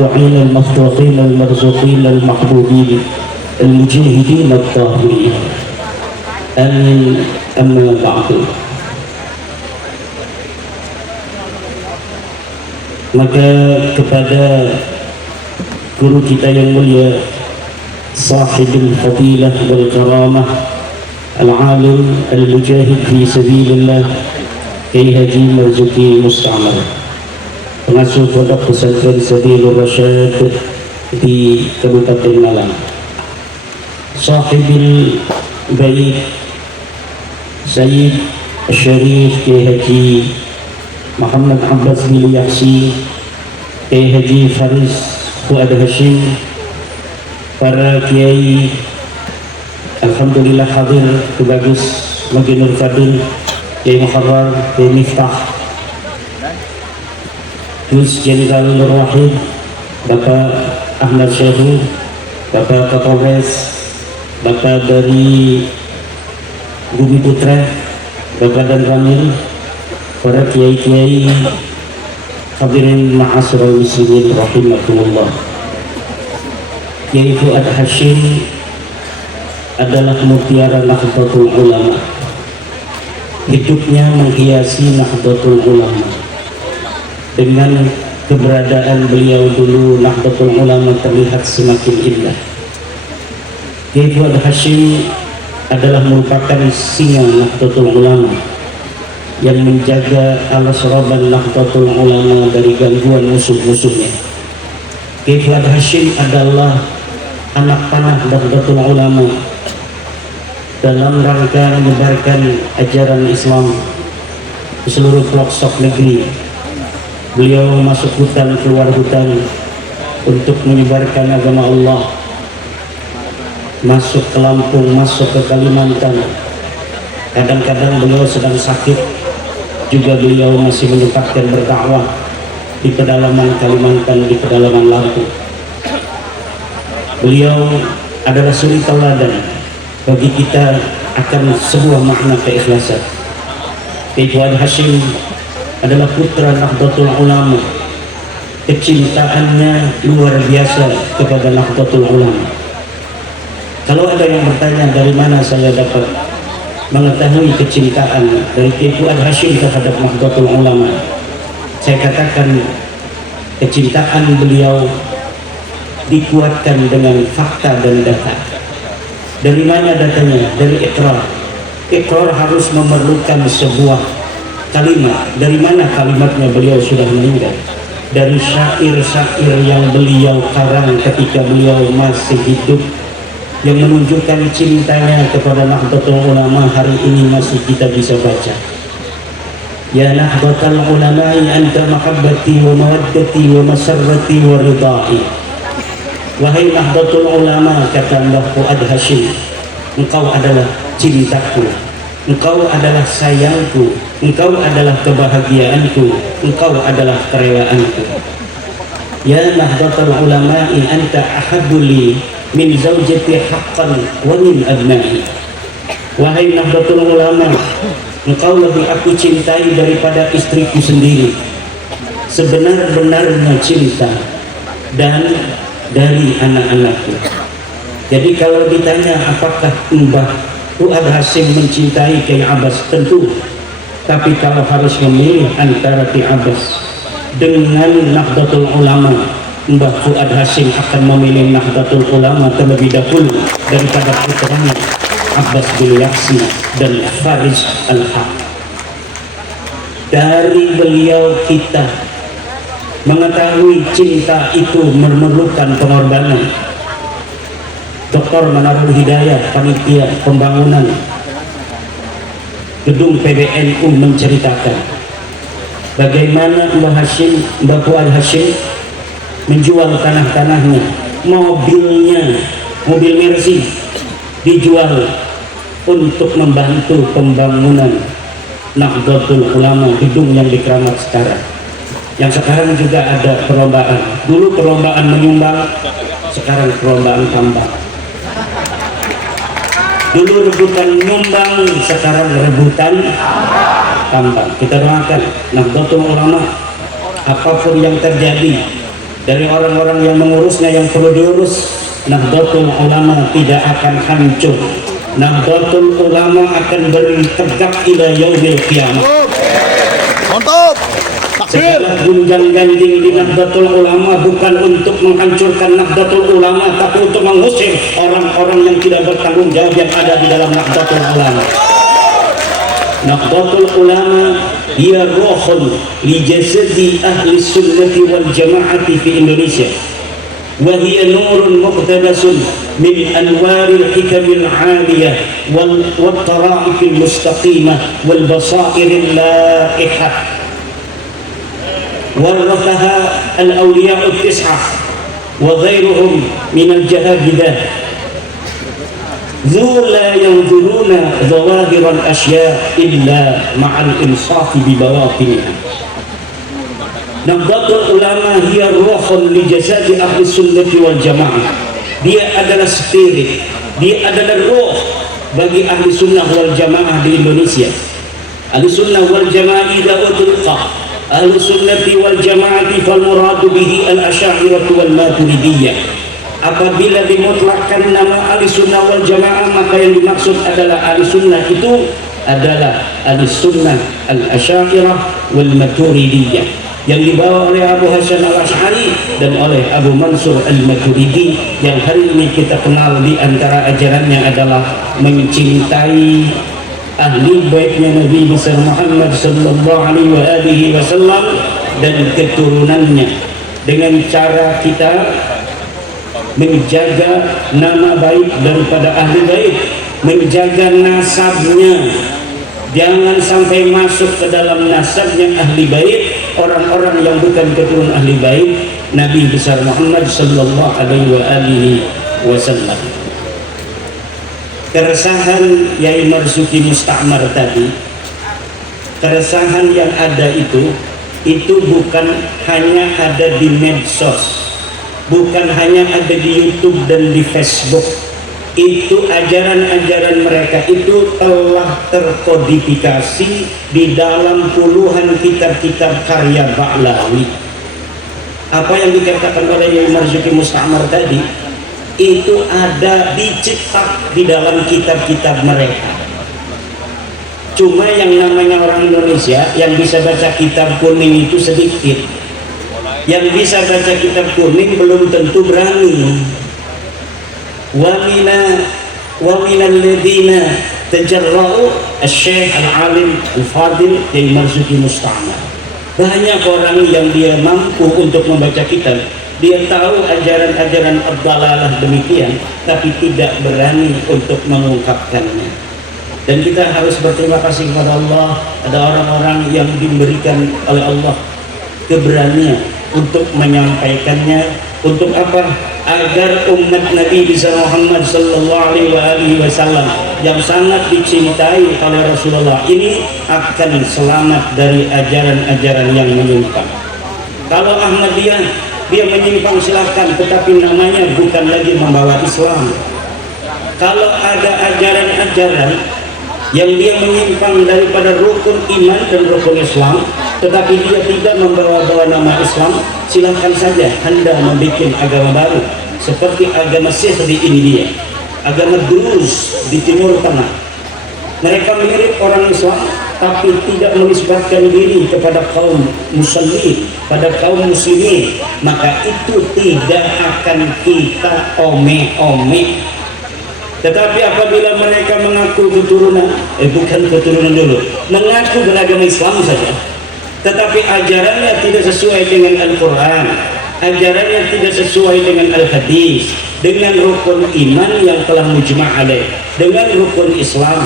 المطوعين المفتوحين المرزوقين المحبوبين المجاهدين الطاهرين. آمين. أما بعد. Maka kepada guru kita yang mulia, sahibul fadilah wal karamah, al-alim al-mujahid fi sabilillah, Kiai Haji Marzuki Musta'mar, pengasuh pondok pesantren Sabilur Rasyad di Kabupaten Malang, sahibul bait Sayyid Syarif Kiai Haji Muhammad Abbas bin Yahsi, Kiai Haji Faris Fuad Hashim, para kiai alhamdulillah hadir, Bagus Magi Nur Fadil, Kiai Muharrar, Kiai Miftah, Gus Jenderal Nur Wahid, Bapak Ahmad Syekhu, Bapak Kapolres, Bapak dari Bumi Putra, Bapak dan Ramil, para kiai-kiai, hadirin ma'asyiral muslimin rahimakumullah. Kiai Fuad Hashim adalah mutiara Nahdlatul Ulama. Hidupnya menghiasi Nahdlatul Ulama. Dengan keberadaan beliau dulu, Nahdlatul Ulama terlihat semakin indah. Kiai Fuad Hashim adalah merupakan singa Nahdlatul Ulama yang menjaga al-saraban Nahdlatul Ulama dari gangguan musuh-musuhnya. Kiai Fuad Hashim adalah anak panah Nahdlatul Ulama dalam rangka menyebarkan ajaran Islam di seluruh pelosok negeri. Beliau masuk hutan, keluar hutan untuk menyebarkan agama Allah, masuk ke Lampung, masuk ke Kalimantan. Kadang-kadang beliau sedang sakit, juga beliau masih menyempatkan berdakwah di pedalaman Kalimantan, di pedalaman Lampung. Beliau adalah suri teladan bagi kita akan sebuah makna keikhlasan. Kiai Fuad Hashim adalah putra Nahdlatul Ulama. Kecintaannya luar biasa kepada Nahdlatul Ulama. Kalau ada yang bertanya dari mana saya dapat mengetahui kecintaan dari Kiai Fuad Hashim terhadap Nahdlatul Ulama, saya katakan kecintaan beliau dikuatkan dengan fakta dan data. Dari mana datanya? Dari ikrar. Ikrar harus memerlukan sebuah kalimat. Dari mana kalimatnya? Beliau sudah meninggal. Dari syair-syair yang beliau karang ketika beliau masih hidup, yang menunjukkan cintanya kepada Nahdlatul Ulama, hari ini masih kita bisa baca. Ya Nahdlatul Ulama, anta mahabbati wa mawaddati wa masarrati wa ridai. Wahai Nahdlatul Ulama, kata Mbah Fuad Hashim, engkau adalah cintaku, engkau adalah sayangku, engkau adalah kebahagiaanku, engkau adalah kerewaanku. Ya Nahdlatul Ulama, anta ahabbuli min zaujati haqqan wa min abna'i. Wahai Nahdlatul Ulama, engkau lebih aku cintai daripada istriku sendiri, sebenar-benarnya cinta, dan dari anak-anakku. Jadi kalau ditanya apakah Mbah Fuad Hashim mencintai Kiai Abbas, tentu. Tapi kalau harus memilih antara Kiai Abbas dengan Nahdlatul Ulama, Mbah Fuad Hashim akan memilih Nahdlatul Ulama terlebih dahulu daripada putranya Abbas bin Yahsi dan Faris Al-Haq. Dari beliau kita mengetahui cinta itu memerlukan pengorbanan. Dr. Manarul Hidayah, panitia pembangunan gedung PBNU, menceritakan bagaimana Mbah Fuad Hashim menjual tanah-tanahnya, mobilnya, mobil Mercy dijual untuk membantu pembangunan Nahdlatul Ulama, gedung yang di Keramat sekarang. Yang sekarang juga ada perlombaan. Dulu perlombaan menyumbang, sekarang perlombaan tambang. Dulu rebutan nyumbang, sekarang rebutan tambang. Kita doakan Nahdlatul Ulama, apapun yang terjadi dari orang-orang yang mengurusnya yang perlu diurus. Nahdlatul Ulama tidak akan hancur. Nahdlatul Ulama akan bertegak ila yaumil qiyamah. Mantap. Segala gunjang-ganjing di Nahdlatul Ulama bukan untuk menghancurkan Nahdlatul Ulama, tapi untuk mengusir orang-orang yang tidak bertanggung jawab yang ada di dalam Nahdlatul Ulama. Nahdlatul Ulama hiya ruhun li jasadi ahli sunnati wal jamaati fi Indonesia. وهي نور مقتبس من أنوار الحكم العالية والطرائق المستقيمة والبصائر اللائحة ورثها الأولياء التسعة وغيرهم من الجهابذة ذو لا ينظرون ظواهر الأشياء إلا مع الإنصاف ببواطنها. Nahdlatul Ulama hiya ruhun li jasadi ahli sunnati wal jamaah. Dia adalah spirit, dia adalah ruh bagi ahli sunnah wal jamaah di Indonesia. Ahli sunnah wal jamaah idza utliqa ahli sunnati wal jamaati fal muradu bihi al asy'ariyah wal maturidiyah. Apabila dimutlakkan nama ahli sunnah wal jamaah, maka yang dimaksud adalah ahli sunnah itu adalah ahli sunnah al asy'ariyah wal maturidiyah, yang dibawa oleh Abu Hasan al-Ash'ari dan oleh Abu Mansur al-Maturidi, yang hari ini kita kenal di antara ajarannya adalah mencintai ahli baitnya Nabi besar Muhammad sallallahu alaihi wasallam dan keturunannya, dengan cara kita menjaga nama baik daripada ahli bait, menjaga nasabnya. Jangan sampai masuk ke dalam nasabnya ahli bait orang-orang yang bukan keturunan ahli bait Nabi besar Muhammad sallallahu alaihi wasallam. Keresahan Yai Marzuki Musta'mar tadi, keresahan yang ada itu bukan hanya ada di medsos, bukan hanya ada di YouTube dan di Facebook. Itu ajaran-ajaran mereka itu telah terkodifikasi di dalam puluhan kitab-kitab karya Ba'lawi. Apa yang dikatakan oleh Yai Marzuki Musta'mar tadi itu ada dicetak di dalam kitab-kitab mereka. Cuma yang namanya orang Indonesia yang bisa baca kitab kuning itu sedikit. Yang bisa baca kitab kuning belum tentu berani. Wa minal ladina tajarra'u asy-syekh al-alim al-fadil Yai Marzuki Musta'mar. Banyak orang yang dia mampu untuk membaca kitab, dia tahu ajaran-ajaran ad-dalalah demikian, tapi tidak berani untuk mengungkapkannya. Dan kita harus berterima kasih kepada Allah, ada orang-orang yang diberikan oleh Allah keberanian untuk menyampaikannya. Untuk apa? Agar umat Nabi besar Muhammad sallallahu alaihi wasallam yang sangat dicintai oleh Rasulullah ini akan selamat dari ajaran-ajaran yang menyimpang. Kalau Ahmadiyah dia menyimpang silahkan, tetapi namanya bukan lagi membawa Islam. Kalau ada ajaran-ajaran yang dia menyimpang daripada rukun iman dan rukun Islam, tetapi dia tidak membawa-bawa nama Islam, silahkan saja Anda membuat agama baru, seperti agama Sikh di India, agama Druz di Timur Tengah. Mereka mirip orang Islam, tapi tidak menisbatkan diri kepada kaum muslimin, pada kaum muslimin, maka itu tidak akan kita ome-ome. Tetapi apabila mereka mengaku keturunan, bukan keturunan dulu, mengaku beragama Islam saja, tetapi ajarannya tidak sesuai dengan Al-Quran, ajarannya tidak sesuai dengan Al-Hadis, dengan rukun iman yang telah mujma' alaih, dengan rukun Islam,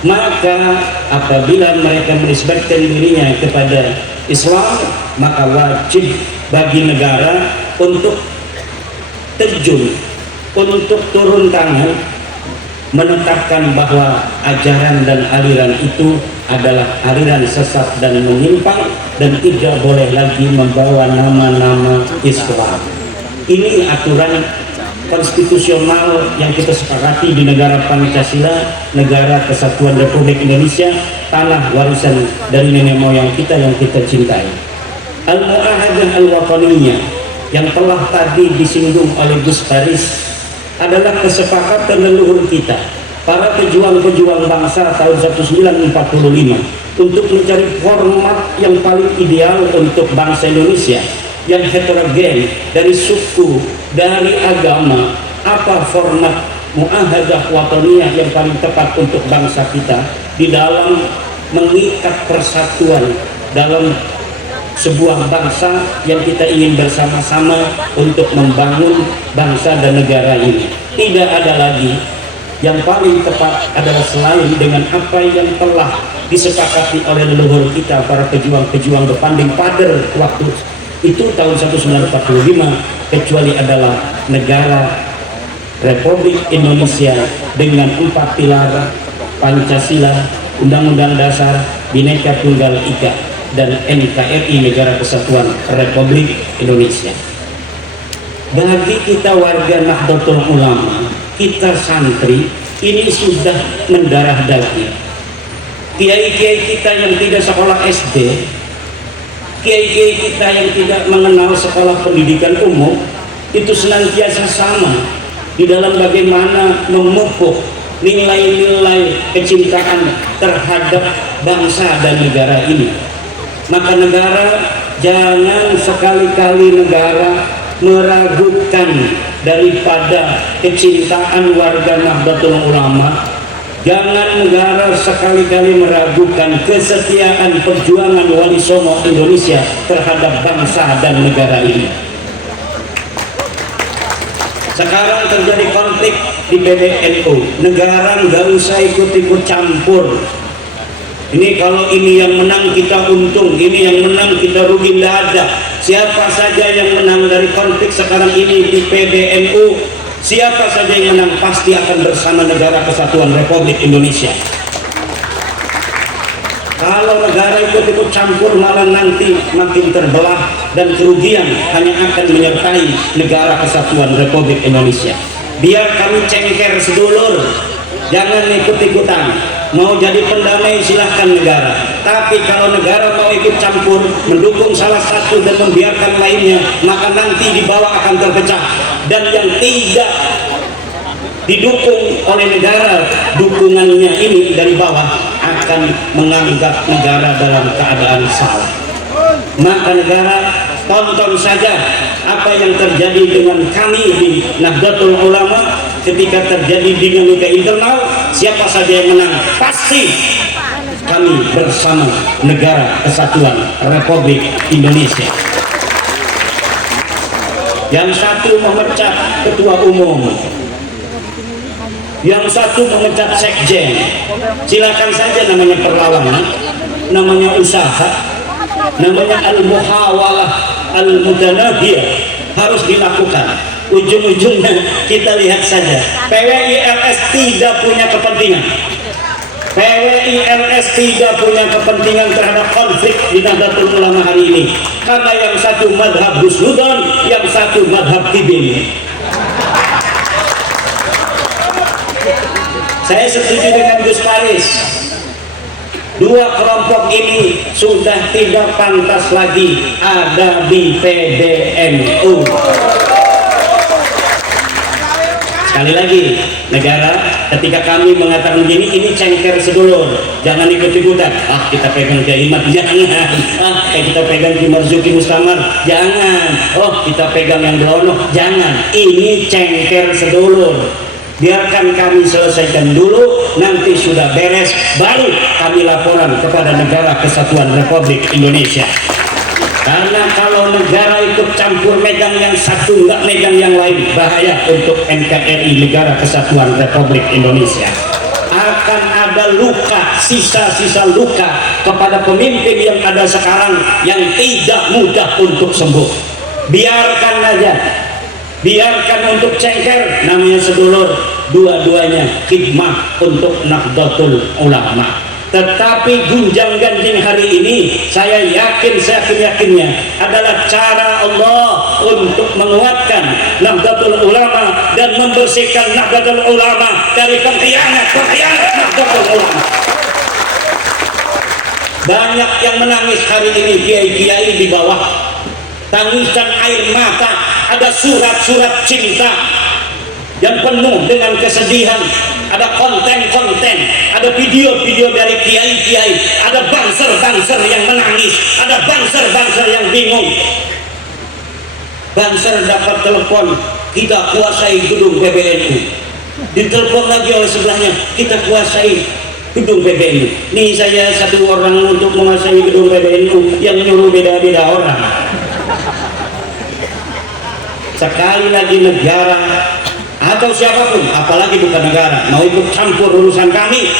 maka apabila mereka menisbatkan dirinya kepada Islam, maka wajib bagi negara untuk terjun, untuk turun tangan, menetapkan bahwa ajaran dan aliran itu adalah aliran sesat dan menyimpang dan tidak boleh lagi membawa nama-nama Islam. Ini aturan konstitusional yang kita sepakati di negara Pancasila, negara Kesatuan Republik Indonesia, tanah warisan dari nenek moyang kita yang kita cintai. Al-Mu'ahadah Al-Wataniyah, yang telah tadi disinggung oleh Gus Faris adalah kesepakatan leluhur kita, para pejuang-pejuang bangsa tahun 1945 untuk mencari format yang paling ideal untuk bangsa Indonesia yang heterogen, dari suku, dari agama. Apa format muahadah wataniyah yang paling tepat untuk bangsa kita di dalam mengikat persatuan dalam sebuah bangsa yang kita ingin bersama-sama untuk membangun bangsa dan negara ini. Tidak ada lagi yang paling tepat adalah selain dengan apa yang telah disepakati oleh leluhur kita, para pejuang-pejuang berpanding pader waktu itu tahun 1945, kecuali adalah negara Republik Indonesia dengan 4 pilar: Pancasila, Undang-Undang Dasar, Bhinneka Tunggal Ika, dan NKRI, Negara Kesatuan Republik Indonesia. Bagi kita warga Nahdlatul Ulama, kita santri, ini sudah mendarah daging. Kiai-kiai kita yang tidak sekolah SD, kiai-kiai kita yang tidak mengenal sekolah pendidikan umum, itu senantiasa sama di dalam bagaimana memupuk nilai-nilai kecintaan terhadap bangsa dan negara ini. Maka negara, jangan sekali-kali negara meragukan daripada kecintaan warga Nahdlatul Ulama. Jangan negara sekali-kali meragukan kesetiaan perjuangan Wali Songo Indonesia terhadap bangsa dan negara ini. Sekarang terjadi konflik di PBNU, negara nggak usah ikut-ikut campur. Ini kalau ini yang menang kita untung, ini yang menang kita rugi, nggak ada. Siapa saja yang menang dari konflik sekarang ini di PBNU, siapa saja yang menang pasti akan bersama Negara Kesatuan Republik Indonesia. Kalau negara ikut-ikut campur, malah nanti makin terbelah dan kerugian hanya akan menyertai Negara Kesatuan Republik Indonesia. Biar kami cengker sedulur, jangan ikut-ikutan. Mau jadi pendamai silahkan negara, tapi kalau negara mau ikut campur, mendukung salah satu dan membiarkan lainnya, maka nanti di bawah akan terpecah. Dan yang tidak didukung oleh negara, dukungannya ini dari bawah akan menganggap negara dalam keadaan salah. Maka negara, tonton saja apa yang terjadi dengan kami di Nahdlatul Ulama ketika terjadi dinamika internal. Siapa saja yang menang, pasti kami bersama Negara Kesatuan Republik Indonesia. Yang satu memecat ketua umum, yang satu memecat sekjen. Silakan saja, namanya perlawanan, namanya usaha, namanya al-muhawalah al-mutanabiyah, harus dilakukan. Ujung-ujungnya kita lihat saja, PWILS tidak punya kepentingan. PWILS tidak punya kepentingan terhadap konflik di Nahdlatul Ulama hari ini, karena yang satu madhab Husnudon, yang satu madhab Tibin. Saya setuju dengan Gus Faris, dua kelompok ini sudah tidak pantas lagi ada di PBNU. Sekali lagi, negara, ketika kami mengatakan begini, ini cengker sedulur, jangan ikut-ikutan. Kita pegang Kiai Imat, jangan. Kita pegang Ki Marzuki Mustamar, jangan. Kita pegang yang Belono, jangan. Ini cengker sedulur. Biarkan kami selesaikan dulu, nanti sudah beres, baru kami laporan kepada Negara Kesatuan Republik Indonesia. Karena kalau negara ikut campur megang yang satu, nggak megang yang lain, bahaya untuk NKRI, Negara Kesatuan Republik Indonesia. Akan ada luka, sisa-sisa luka kepada pemimpin yang ada sekarang yang tidak mudah untuk sembuh. Biarkan aja, biarkan untuk cengker, namanya sedulur, dua-duanya khidmah untuk Nahdlatul Ulama. Tetapi gunjang-ganjing hari ini, saya yakin, yakinnya adalah cara Allah untuk menguatkan Nahdlatul Ulama dan membersihkan Nahdlatul Ulama dari pengkhianat Nahdlatul Ulama. Banyak yang menangis hari ini, kiai-kiai di bawah, tangisan air mata, ada surat-surat cinta yang penuh dengan kesedihan, ada konten-konten, ada video-video dari kiai-kiai, ada banser-banser yang menangis, ada banser-banser yang bingung. Banser dapat telepon, kita kuasai gedung PBNU, ditelepon lagi oleh sebelahnya, kita kuasai gedung PBNU. Nih saya satu orang untuk menguasai gedung PBNU, yang nyuruh beda-beda orang. Sekali lagi negara atau siapapun, apalagi bukan negara, mau ikut campur urusan kami,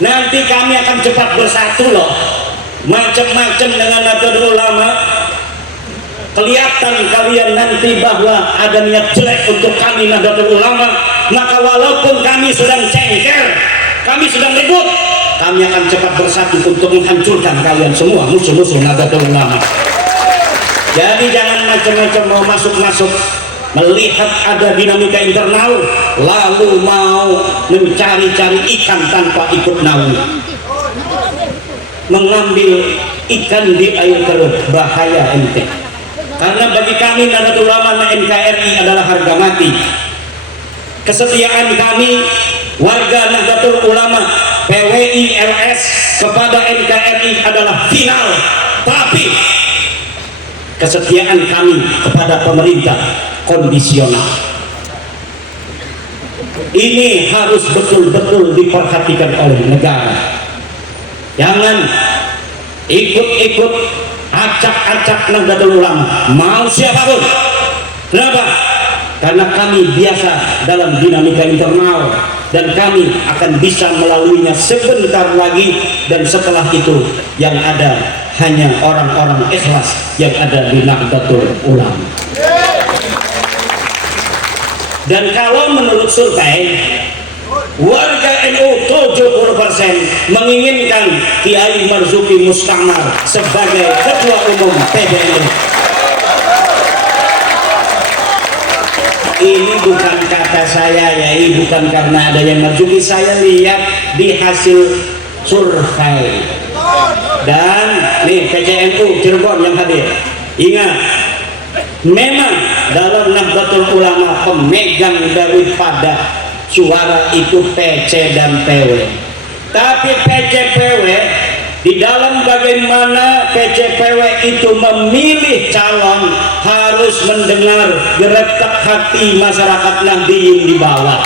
nanti kami akan cepat bersatu loh. Macam-macam dengan Nahdlatul Ulama, kelihatan kalian nanti bahwa ada niat jelek untuk kami Nahdlatul Ulama, maka walaupun kami sedang cengker, kami sedang ribut, kami akan cepat bersatu untuk menghancurkan kalian semua musuh-musuh Nahdlatul Ulama. Jadi jangan macam-macam mau masuk-masuk, melihat ada dinamika internal lalu mau mencari-cari ikan tanpa ikut naung, mengambil ikan di air keruh, bahaya ente. Karena bagi kami Nahdlatul Ulama NKRI adalah harga mati. Kesetiaan kami warga Nahdlatul Ulama PWI LS kepada NKRI adalah final, tapi kesetiaan kami kepada pemerintah kondisional. Ini harus betul-betul diperhatikan oleh negara. Jangan ikut-ikut acak-acak Nahdlatul Ulama, mau siapapun. Kenapa? Karena kami biasa dalam dinamika internal dan kami akan bisa melaluinya sebentar lagi, dan setelah itu yang ada hanya orang-orang ikhlas yang ada di Nahdlatul Ulama. Dan kalau menurut survei, warga NU 70% menginginkan Kiai Marzuki Mustamar sebagai Ketua Umum PBNU. Ini bukan kata saya ya, ini bukan karena ada yang Marzuki, saya lihat di hasil survei. Dan nih PCNU Cirebon yang hadir, ingat, memang dalam Nahdlatul Ulama pemegang daripada suara itu PC dan PW, tapi PCPW di dalam bagaimana PCPW itu memilih calon harus mendengar geretak hati masyarakat Nahdliyin di bawah.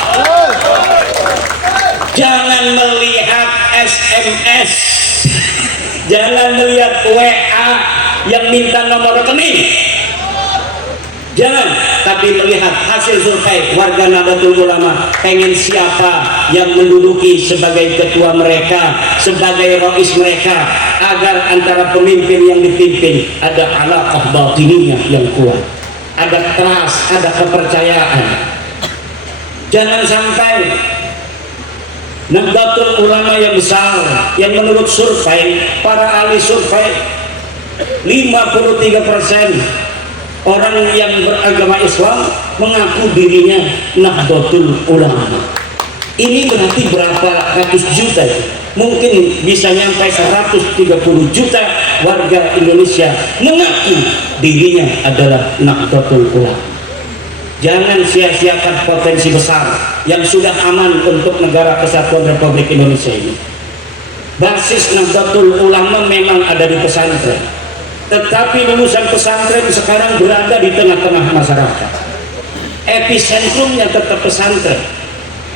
Jangan melihat SMS, jangan melihat WA yang minta nomor rekening, jangan, tapi melihat hasil survei warga Nahdlatul Ulama pengen siapa yang menduduki sebagai ketua mereka, sebagai rais mereka, agar antara pemimpin yang dipimpin ada alaqah batiniyah yang kuat, ada trust, ada kepercayaan. Jangan sampai Nahdlatul Ulama yang besar, yang menurut survei, para ahli survei 53% orang yang beragama Islam mengaku dirinya Nahdlatul Ulama. Ini berarti berapa ratus juta? Mungkin bisa nyampe 130 juta warga Indonesia mengaku dirinya adalah Nahdlatul Ulama. Jangan sia-siakan potensi besar yang sudah aman untuk negara kesatuan Republik Indonesia ini. Basis Nahdlatul Ulama memang ada di pesantren, tetapi lulusan pesantren sekarang berada di tengah-tengah masyarakat. Episentrumnya tetap pesantren,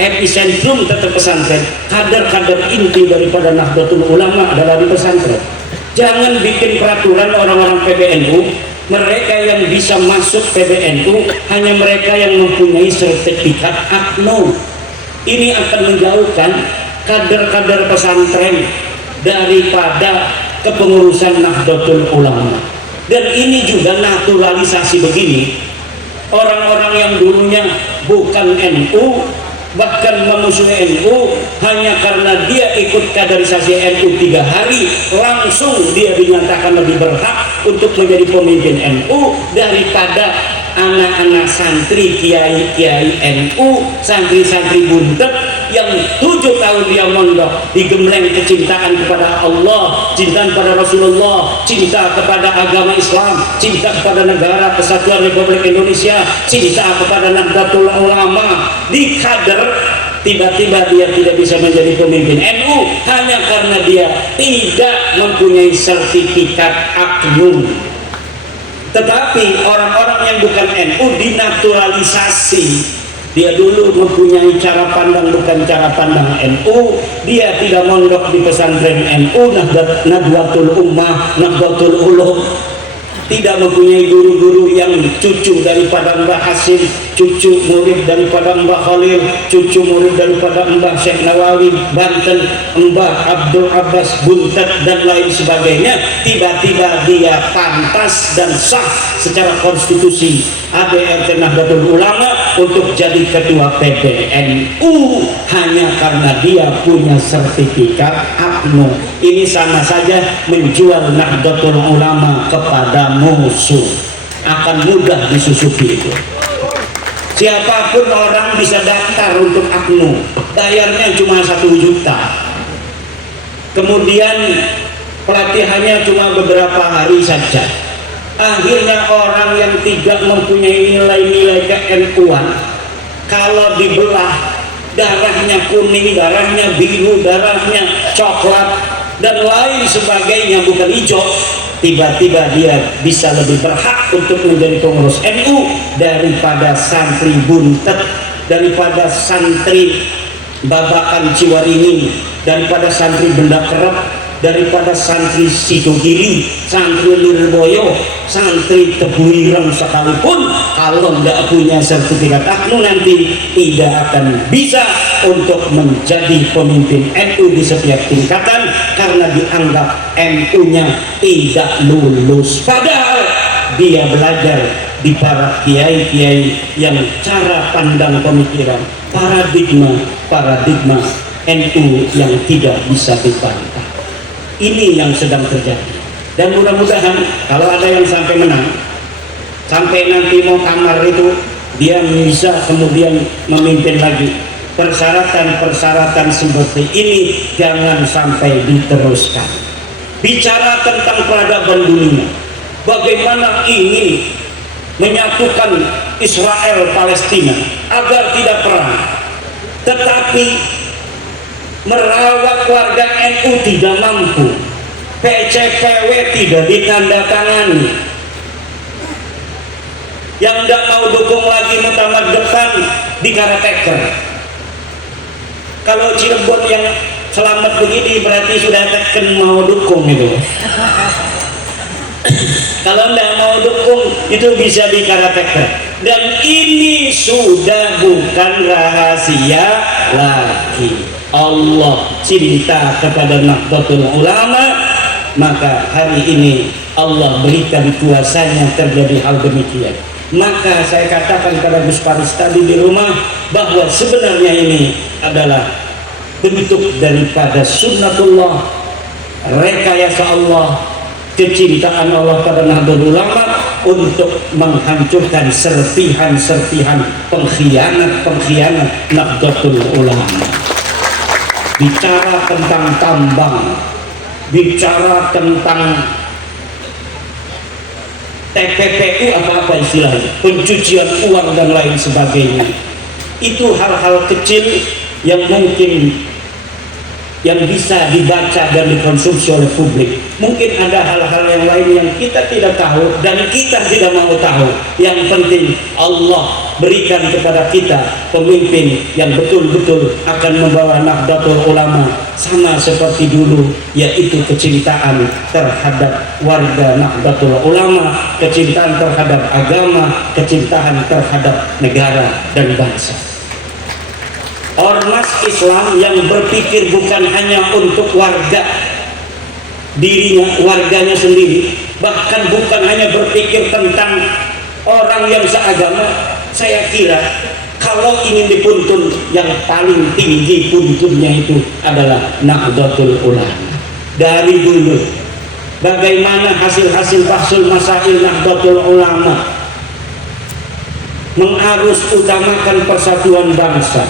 epicentrum tetap pesantren. Kader-kader inti daripada Nahdlatul Ulama adalah di pesantren. Jangan bikin peraturan orang-orang PBNU, mereka yang bisa masuk PBNU hanya mereka yang mempunyai sertifikat AKNO. Ini akan menjauhkan kader-kader pesantren daripada kepengurusan Nahdlatul Ulama. Dan ini juga naturalisasi begini, orang-orang yang dulunya bukan NU, bahkan memusuhi NU, hanya karena dia ikut kaderisasi NU 3 hari langsung dia dinyatakan lebih berhak untuk menjadi pemimpin NU daripada anak-anak santri kiai-kiai NU, santri-santri buntet yang 7 tahun dia mondok digembleng kecintaan kepada Allah, cinta kepada Rasulullah, cinta kepada agama Islam, cinta kepada negara kesatuan Republik Indonesia, cinta kepada Nahdlatul Ulama. Di kader tiba-tiba dia tidak bisa menjadi pemimpin NU hanya karena dia tidak mempunyai sertifikat aknum. Tetapi orang-orang yang bukan NU dinaturalisasi. Dia dulu mempunyai cara pandang bukan cara pandang NU. Dia tidak mondok di pesantren NU, Nahdlatul Ummah, Nahdlatul Ulum. Tidak mempunyai guru-guru yang cucu daripada Mbah Hasim, cucu murid daripada Mbah Khalil, cucu murid daripada Mbah Syekh Nawawi Banten, Mbah Abdul Abbas Buntet dan lain sebagainya. Tiba-tiba dia pantas dan sah secara konstitusi ADRT Nahdlatul Ulama untuk jadi ketua PBNU hanya karena dia punya sertifikat AKNO. Ini sama saja menjual Nahdlatul Ulama kepada musuh. Akan mudah disusupi itu. Siapapun orang bisa daftar untuk AKNO, bayarnya cuma 1 juta. Kemudian pelatihannya cuma beberapa hari saja. Akhirnya orang yang tidak mempunyai nilai-nilai ke-NU-an, kalau dibelah darahnya kuning, darahnya biru, darahnya coklat dan lain sebagainya bukan hijau, tiba-tiba dia bisa lebih berhak untuk menjadi pengurus NU daripada santri buntet, daripada santri babakan Ciwaringin, daripada santri benda kerep, daripada santri Sidogiri, santri Lirboyo, santri Tebuireng sekalipun. Kalau tidak punya sertifikat AKNU nanti tidak akan bisa untuk menjadi pemimpin NU di setiap tingkatan karena dianggap NU-nya tidak lulus. Padahal dia belajar di para kiai-kiai yang cara pandang pemikiran paradigma NU yang tidak bisa dibantah. Ini yang sedang terjadi, dan mudah-mudahan kalau ada yang sampai menang, sampai nanti mau kamar itu, dia bisa kemudian memimpin lagi. Persyaratan-persyaratan seperti ini jangan sampai diteruskan. Bicara tentang peradaban dunia, bagaimana ingin menyatukan Israel Palestina agar tidak perang, tetapi merawat warga NU tidak mampu, PCPW tidak ditandatangani. Yang tidak mau dukung lagi muktamar depan dikarateker. Kalau Cirebon yang selamat begini berarti sudah tekan mau dukung itu. Kalau tidak mau dukung itu bisa dikarateker. Dan ini sudah bukan rahasia lagi. Allah cinta kepada Nahdlatul Ulama, maka hari ini Allah berikan kuasanya terjadi hal demikian. Maka saya katakan kepada Gus Paris tadi di rumah bahwa sebenarnya ini adalah bentuk daripada sunnatullah, rekayasa Allah, kecintaan Allah pada Nahdlatul Ulama untuk menghancurkan serpihan-serpihan pengkhianat Nahdlatul Ulama. Bicara tentang tambang, bicara tentang TPPU apa istilahnya, pencucian uang dan lain sebagainya, itu hal-hal kecil yang mungkin yang bisa dibaca dan dikonsumsi oleh publik. Mungkin ada hal-hal yang lain yang kita tidak tahu dan kita tidak mau tahu. Yang penting Allah berikan kepada kita pemimpin yang betul-betul akan membawa Nahdlatul Ulama sama seperti dulu, yaitu kecintaan terhadap warga Nahdlatul Ulama, kecintaan terhadap agama, kecintaan terhadap negara dan bangsa. Ormas Islam yang berpikir bukan hanya untuk warga dirinya, warganya sendiri, bahkan bukan hanya berpikir tentang orang yang seagama. Saya kira kalau ingin dituntun, yang paling tinggi puntunnya itu adalah Nahdlatul Ulama. Dari dulu bagaimana hasil-hasil bahsul masail Nahdlatul Ulama mengarus utamakan persatuan bangsa,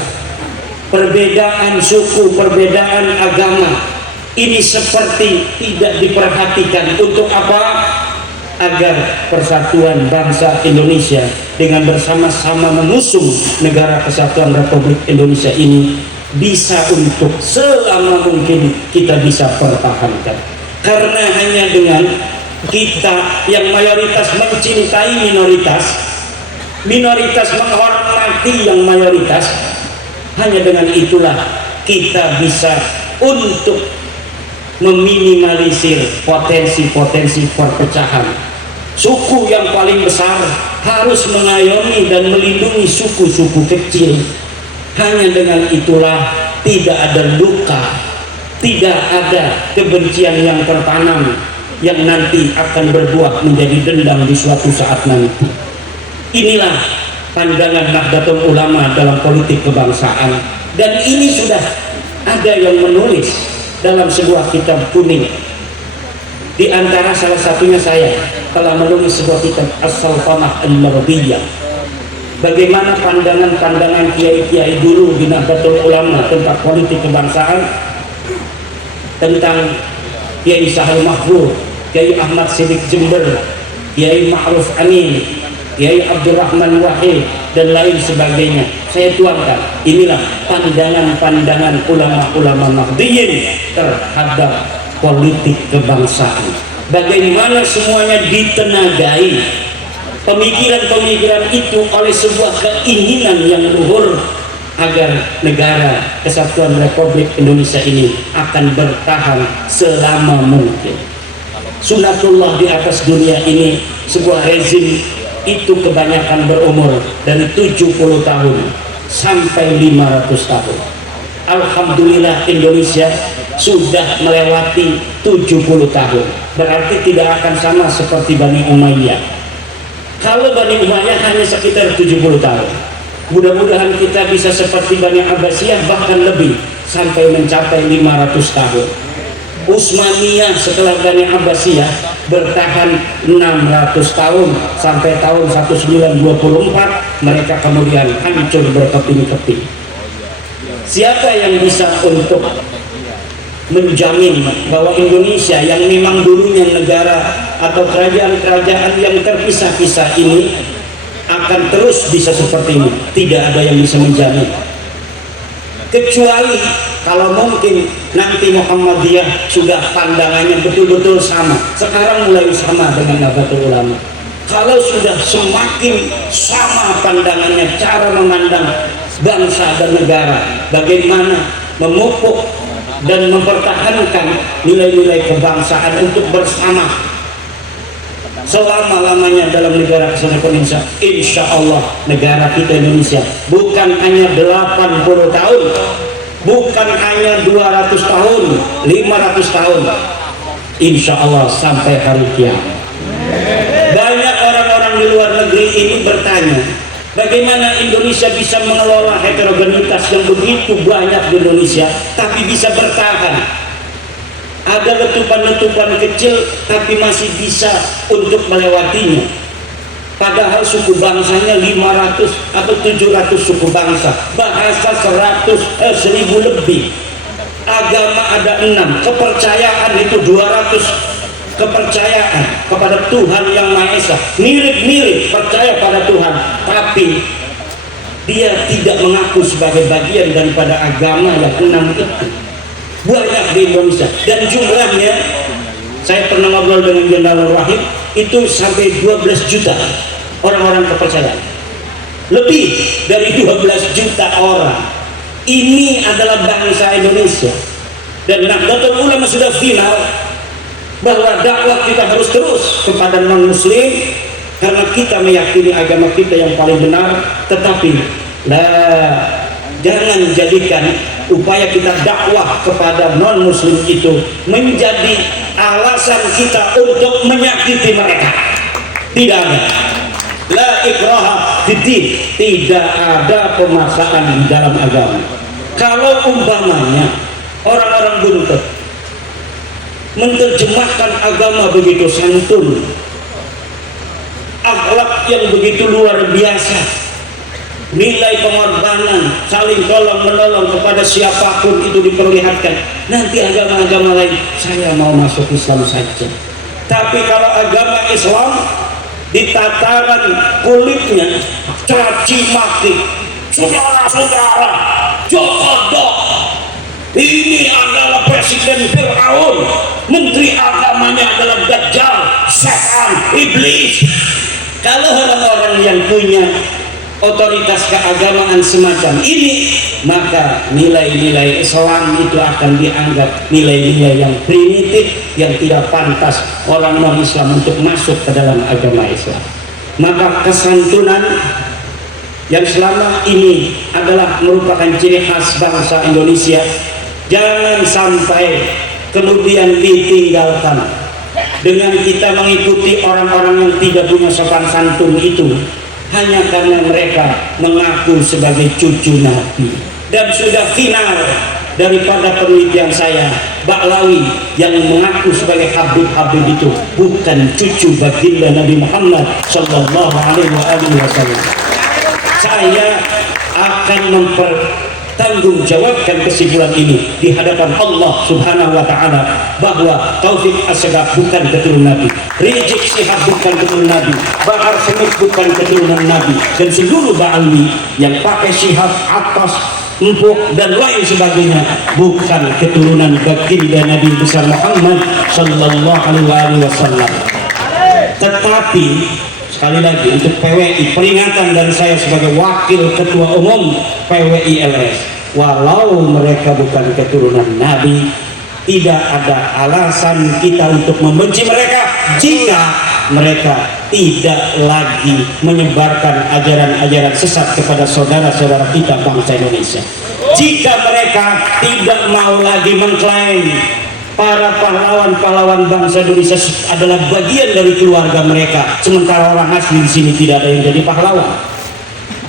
perbedaan suku, perbedaan agama ini seperti tidak diperhatikan. Untuk apa? Agar persatuan bangsa Indonesia dengan bersama-sama mengusung negara kesatuan Republik Indonesia ini bisa untuk selama mungkin kita bisa pertahankan. Karena hanya dengan kita yang mayoritas mencintai minoritas, minoritas menghormati yang mayoritas, hanya dengan itulah kita bisa untuk meminimalisir potensi-potensi perpecahan. Suku yang paling besar harus mengayomi dan melindungi suku-suku kecil. Hanya dengan itulah tidak ada luka, tidak ada kebencian yang tertanam yang nanti akan berbuah menjadi dendam di suatu saat nanti. Inilah pandangan Nahdlatul Ulama dalam politik kebangsaan, dan ini sudah ada yang menulis dalam sebuah kitab kuning. Di antara salah satunya saya telah menulis sebuah kitab As-Sultanah Al-Mardiyah, bagaimana pandangan-pandangan kiai-kiai dulu di Nahdlatul Ulama tentang politik kebangsaan, tentang Kiai Sahal Mahfud, Kiai Ahmad Siddiq Jember, Kiai Ma'ruf Amin, Kiai Abdurrahman Wahid, dan lain sebagainya. Saya tuangkan, inilah pandangan-pandangan ulama-ulama Nahdliyin terhadap politik kebangsaan. Bagaimana semuanya ditenagai pemikiran-pemikiran itu oleh sebuah keinginan yang luhur agar negara kesatuan Republik Indonesia ini akan bertahan selama mungkin. Sunatullah di atas dunia ini, sebuah rezim itu kebanyakan berumur dari 70 tahun sampai 500 tahun. Alhamdulillah Indonesia sudah melewati 70 tahun. Berarti tidak akan sama seperti Bani Umayyah. Kalau Bani Umayyah hanya sekitar 70 tahun, mudah-mudahan kita bisa seperti Bani Abbasiyah, bahkan lebih, sampai mencapai 500 tahun. Utsmaniyah setelah Bani Abbasiyah bertahan 600 tahun sampai tahun 1924, mereka kemudian hancur berkeping-keping. Siapa yang bisa untuk menjamin bahwa Indonesia yang memang dulunya negara atau kerajaan-kerajaan yang terpisah-pisah ini akan terus bisa seperti ini? Tidak ada yang bisa menjamin, kecuali kalau mungkin nanti Muhammadiyah sudah pandangannya betul-betul sama. Sekarang mulai sama dengan Nahdlatul Ulama. Kalau sudah semakin sama pandangannya, cara memandang bangsa dan negara, bagaimana memupuk dan mempertahankan nilai-nilai kebangsaan untuk bersama selama-lamanya dalam negara kesatuan Indonesia. Insya Allah negara kita Indonesia bukan hanya 80 tahun, bukan hanya 200 tahun, 500 tahun, insya Allah sampai hari kiamat. Banyak orang-orang di luar negeri ini bertanya, bagaimana Indonesia bisa mengelola heterogenitas yang begitu banyak di Indonesia tapi bisa bertahan? Ada letupan-letupan kecil tapi masih bisa untuk melewatinya. Padahal suku bangsanya 500 atau 700 suku bangsa, bahasa 1000 lebih, agama ada 6, kepercayaan itu 200 kepercayaan kepada Tuhan yang Maha Esa, mirip-mirip percaya pada Tuhan, tapi dia tidak mengaku sebagai bagian daripada agama yang 6 itu. Banyak di Indonesia, dan jumlahnya saya pernah ngobrol dengan Jenderal Wahid, itu sampai 12 juta orang-orang kepercayaan, lebih dari 12 juta orang. Ini adalah bangsa Indonesia, dan Nahdlatul Ulama sudah final bahwa dakwah kita harus terus kepada non-muslim karena kita meyakini agama kita yang paling benar. Tetapi jangan jadikan upaya kita dakwah kepada non-muslim itu menjadi alasan kita untuk menyakiti mereka. Tidak ada, la ikraha fiddin, tidak ada pemaksaan di dalam agama. Kalau umpamanya orang-orang buntut menerjemahkan agama begitu santun, akhlak yang begitu luar biasa, nilai pengorbanan, saling tolong menolong kepada siapapun itu diperlihatkan. Nanti agama-agama lain, saya mau masuk Islam saja. Tapi kalau agama Islam di tataran kulitnya caci maki, saudara-saudara, jodoh, ini adalah presiden Fir'aun, menteri agamanya adalah Dajjal, setan, iblis. Kalau orang-orang yang punya otoritas keagamaan semacam ini, maka nilai-nilai Islam itu akan dianggap nilai-nilai yang primitif, yang tidak pantas orang non-Islam untuk masuk ke dalam agama Islam. Maka kesantunan yang selama ini adalah merupakan ciri khas bangsa Indonesia, jangan sampai kemudian ditinggalkan dengan kita mengikuti orang-orang yang tidak punya sopan santun itu hanya karena mereka mengaku sebagai cucu Nabi. Dan sudah final daripada penelitian saya, Baklawi yang mengaku sebagai Habib itu bukan cucu baginda Nabi Muhammad sallallahu alaihi wasallam. Saya akan mempertanggungjawabkan kesimpulan ini di hadapan Allah Subhanahu wa taala bahwa Taufik Assegaf bukan keturunan Nabi, Rizik Syihab bukan keturunan Nabi, Bahar Smith bukan keturunan Nabi, dan seluruh Ba'alwi yang pakai Syihab atas empuk dan lain sebagainya bukan keturunan baginda Nabi besar Muhammad sallallahu alaihi wasallam. Tetapi sekali lagi untuk PWI, peringatan dari saya sebagai wakil ketua umum PWI LS, walau mereka bukan keturunan Nabi, tidak ada alasan kita untuk membenci mereka jika mereka tidak lagi menyebarkan ajaran-ajaran sesat kepada saudara-saudara kita bangsa Indonesia. Jika mereka tidak mau lagi mengklaim para pahlawan-pahlawan bangsa Indonesia adalah bagian dari keluarga mereka, sementara orang asli di sini tidak ada yang jadi pahlawan.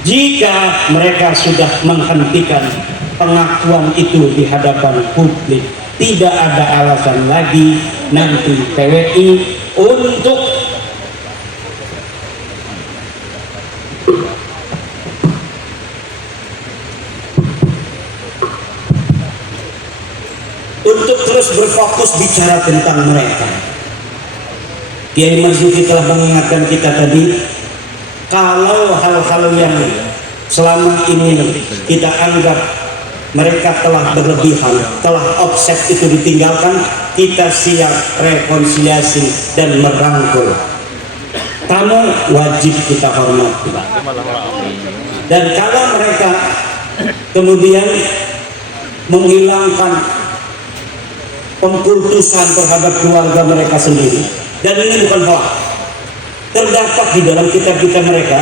Jika mereka sudah menghentikan pengakuan itu di hadapan publik, tidak ada alasan lagi nanti PWI untuk terus berfokus bicara tentang mereka. Kiai Marzuki telah mengingatkan kita tadi, kalau hal-hal yang selama ini kita anggap mereka telah berlebihan, telah offset itu ditinggalkan, kita siap rekonsiliasi dan merangkul. Tamu wajib kita hormati. Dan kalau mereka kemudian menghilangkan pengkultusan terhadap keluarga mereka sendiri, dan ini bukan hoax, terdapat di dalam kitab-kitab mereka.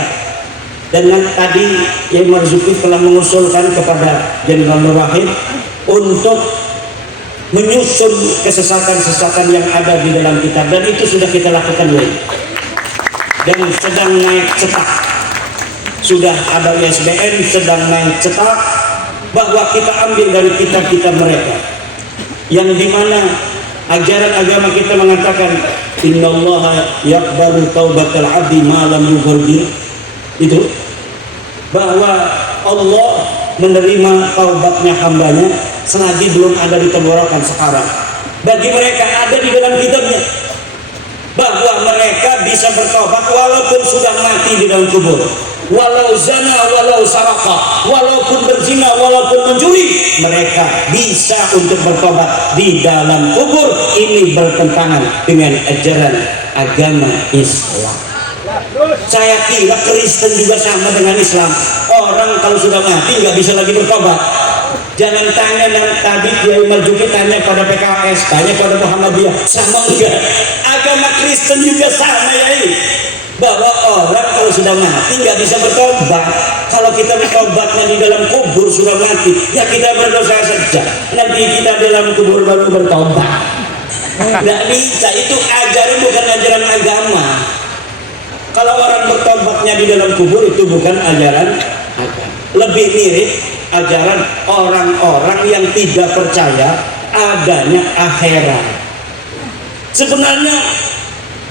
Dan tadi Kiai Marzuki telah mengusulkan kepada Jenderal Nur Wahid untuk menyusun kesesatan-kesesatan yang ada di dalam kitab, dan itu sudah kita lakukan dan sedang naik cetak, sudah ada ISBN sedang naik cetak, bahwa kita ambil dari kitab-kitab mereka yang dimana ajaran agama kita mengatakan innallaha yaqbalu taubatal abdi ma lam yughargir, itu bahwa Allah menerima taubatnya hambanya selagi belum ada di tenggorokan sekarang. Bagi mereka ada di dalam kitabnya bahwa mereka bisa bertobat walaupun sudah mati di dalam kubur, walau zina, walau saraka, walaupun berzina, walaupun mencuri, mereka bisa untuk bertobat di dalam kubur. Ini bertentangan dengan ajaran agama Islam. Saya kira Kristen juga sama dengan Islam. Orang kalau sudah mati nggak bisa lagi bertobat. Jangan tanya tadi Kiai Marzuki tanya pada PKS, tanya pada Muhammadiyah, sama enggak? Agama Kristen juga sama ya ini, bahwa orang kalau sudah mati nggak bisa bertobat. Kalau kita bertobatnya di dalam kubur sudah mati, ya kita berdosa saja. Nanti kita dalam kubur baru bertobat. Nggak bisa, itu ajaran bukan ajaran agama. Kalau orang bertobatnya di dalam kubur itu bukan ajaran agama. Lebih mirip ajaran orang-orang yang tidak percaya adanya akhirat. Sebenarnya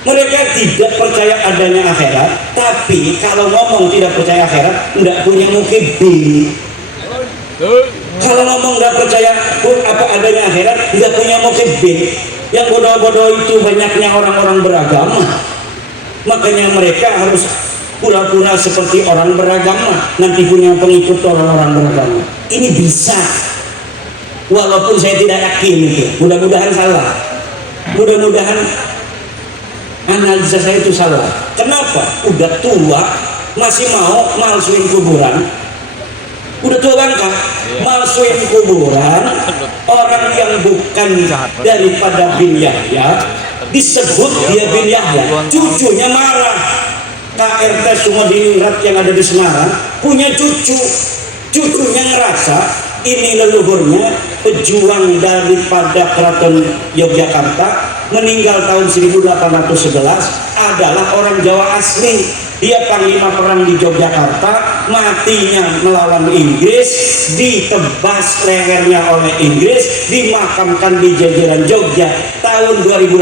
Mereka tidak percaya adanya akhirat, tapi kalau ngomong tidak percaya akhirat, tidak punya mukib B. Kalau ngomong nggak percaya apa adanya akhirat, nggak punya mukib B. Yang bodoh-bodoh itu banyaknya orang-orang beragama. Makanya mereka harus pura-pura seperti orang beragama, nanti punya pengikut orang-orang beragama. Ini bisa, walaupun saya tidak yakin itu. Mudah-mudahan salah. Mudah-mudahan analisa saya itu salah. Kenapa? Udah tua masih mau malsuin kuburan. Udah tua bangka, malsuin kuburan. Orang yang bukan daripada bin Yahya disebut dia bin Yahya. Cucunya marah. KRT Sumodiningrat yang ada di Semarang punya cucu. Cucunya ngerasa ini leluhurnya pejuang daripada Keraton Yogyakarta, meninggal tahun 1811, adalah orang Jawa asli. Dia panglima perang di Yogyakarta, matinya melawan Inggris, ditebas lehernya oleh Inggris, dimakamkan di jajaran Jogja. Tahun 2018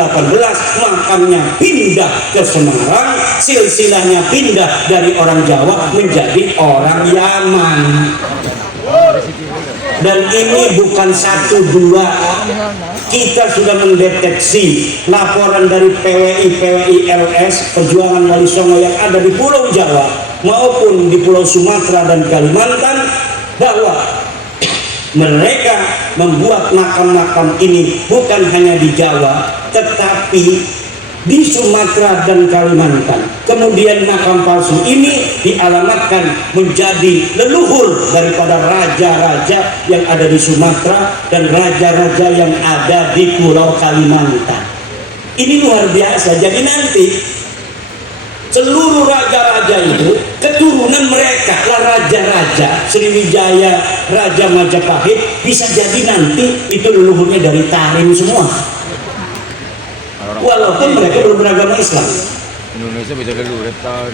makamnya pindah ke Semarang, silsilahnya pindah dari orang Jawa menjadi orang Yaman. Dan ini bukan satu dua, kita sudah mendeteksi laporan dari PWI LS Perjuangan Wali Songo yang ada di Pulau Jawa maupun di Pulau Sumatera dan Kalimantan, bahwa mereka membuat makam-makam ini bukan hanya di Jawa tetapi di Sumatera dan Kalimantan. Kemudian makam palsu ini dialamatkan menjadi leluhur daripada raja-raja yang ada di Sumatera dan raja-raja yang ada di Pulau Kalimantan. Ini luar biasa. Jadi nanti seluruh raja-raja itu keturunan mereka lah raja-raja. Sriwijaya, Raja Majapahit, bisa jadi nanti itu leluhurnya dari Tarim semua. Walaupun mereka belum beragama Islam. Indonesia bisa dulu.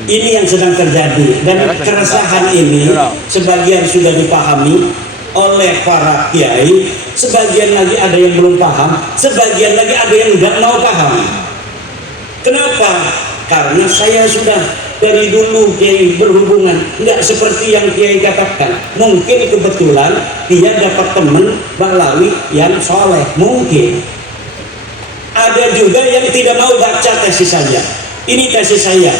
Ini yang sedang terjadi, dan keresahan ini sebagian sudah dipahami oleh para kiai, sebagian lagi ada yang belum paham, sebagian lagi ada yang nggak mau paham. Kenapa? Karena saya sudah dari dulu kiai berhubungan, nggak seperti yang kiai katakan. Mungkin kebetulan dia dapat teman Bahlawi yang soleh, mungkin. Ada juga yang tidak mau baca tesis saya. Ini tesis saya,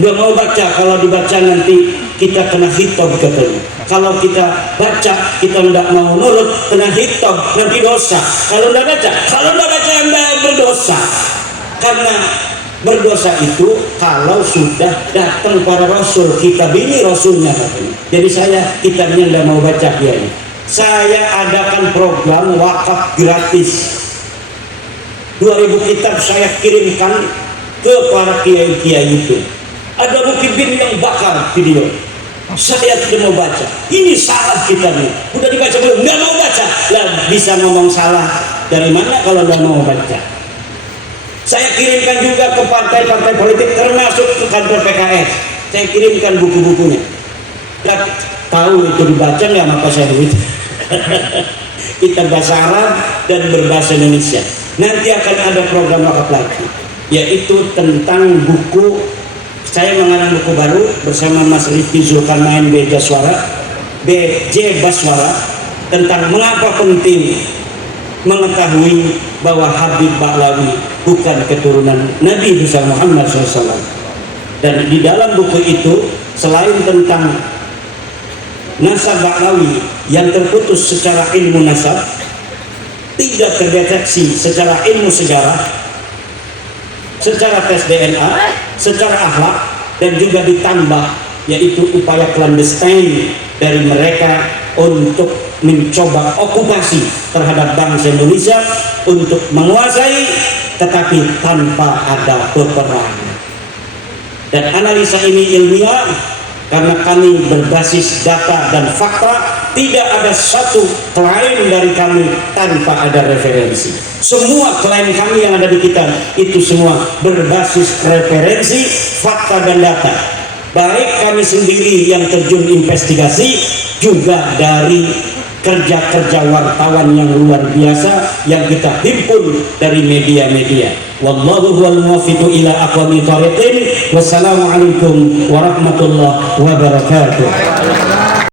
nggak mau baca. Kalau dibaca nanti kita kena hitop katanya. Kalau kita baca kita tidak mau nurut, kena hitop, nanti dosa. Kalau tidak baca anda berdosa. Karena berdosa itu kalau sudah datang para rasul, kitab ini rasulnya katanya. Jadi saya kitabnya tidak mau baca kiai. Saya adakan program wakaf gratis. 2000 kitab saya kirimkan ke para kiai-kiai itu. Ada mukibin yang bakar video. Saya tidak mau baca. Ini salah kitabnya. Udah dibaca belum? Nggak mau baca. Lah bisa ngomong salah dari mana kalau nggak mau baca? Saya kirimkan juga ke partai-partai politik, termasuk ke kantor PKS. Saya kirimkan buku-bukunya. Dan tahu itu dibaca nggak maka saya duit. Kita bahasa Arab dan berbahasa Indonesia. Nanti akan ada program wakaf lagi, yaitu tentang buku. Saya mengarang buku baru bersama Mas Rifki Zulkarnain B. Baswara tentang mengapa penting mengetahui bahwa Habib Bahlawi bukan keturunan Nabi besar Muhammad SAW. Dan di dalam buku itu selain tentang nasab Bahlawi yang terputus secara ilmu nasab, tidak terdeteksi secara ilmu sejarah, secara tes DNA, secara akhlak, dan juga ditambah yaitu upaya clandestine dari mereka untuk mencoba okupasi terhadap bangsa Indonesia untuk menguasai, tetapi tanpa ada peperangan. Dan analisa ini ilmiah karena kami berbasis data dan fakta. Tidak ada satu klaim dari kami tanpa ada referensi. Semua klaim kami yang ada di kita itu semua berbasis referensi, fakta dan data. Baik kami sendiri yang terjun investigasi, juga dari kerja-kerja wartawan yang luar biasa yang kita himpun dari media-media. wallahu huwal muwaffiqu ila aqwamit thoriqin. Wassalamualaikum warahmatullahi wabarakatuh.